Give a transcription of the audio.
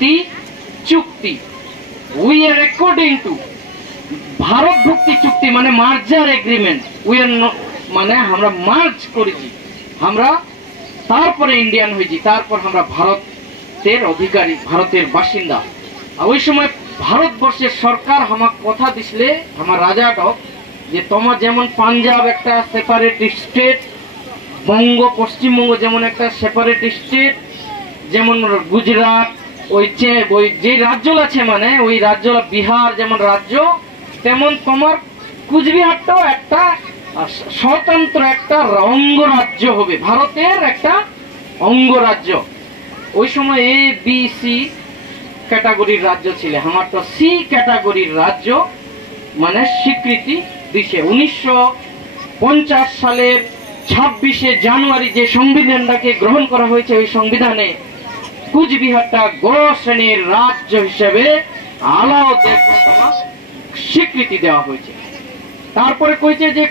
ভুক্তি চুক্তি। We are according to Bharat ভুক্তি চুক্তি মানে মার্জার এগ্রিমেন্ট। উই আর মানে আমরা মার্জ করেছি, আমরা তারপরে ইন্ডিয়ান হয়েছি, তারপর আমরা ভারতের অধিকারী, ভারতের বাসিন্দা। ওই সময় ভারতবর্ষের সরকার আমার কথা দিছিলে, আমার রাজাটক, যে তোমার যেমন পাঞ্জাব একটা সেপারেট স্টেট, বঙ্গ পশ্চিমবঙ্গ যেমন একটা সেপারেট স্টেট, যেমন গুজরাট ওই যে রাজ্য আছে মানে ওই রাজ্য বিহার যেমন রাজ্য, তেমন তোমার কুচবিহারটাও একটা স্বতন্ত্র একটা অঙ্গরাজ্য হবে, ভারতের একটা অঙ্গরাজ্য। ওই সময় এ বি সি ক্যাটাগরির রাজ্য ছিল, আমার তো সি ক্যাটাগরির রাজ্য মানে স্বীকৃতি দিছে। 1950 সালের 26শে জানুয়ারি যে সংবিধানটাকে গ্রহণ করা হয়েছে, ওই সংবিধানে কুচবিহারটা গ শ্রেণীর রাজ্য হিসেবে আলাদা স্বীকৃতি দেওয়া হয়েছে। তারপরে কইছে যে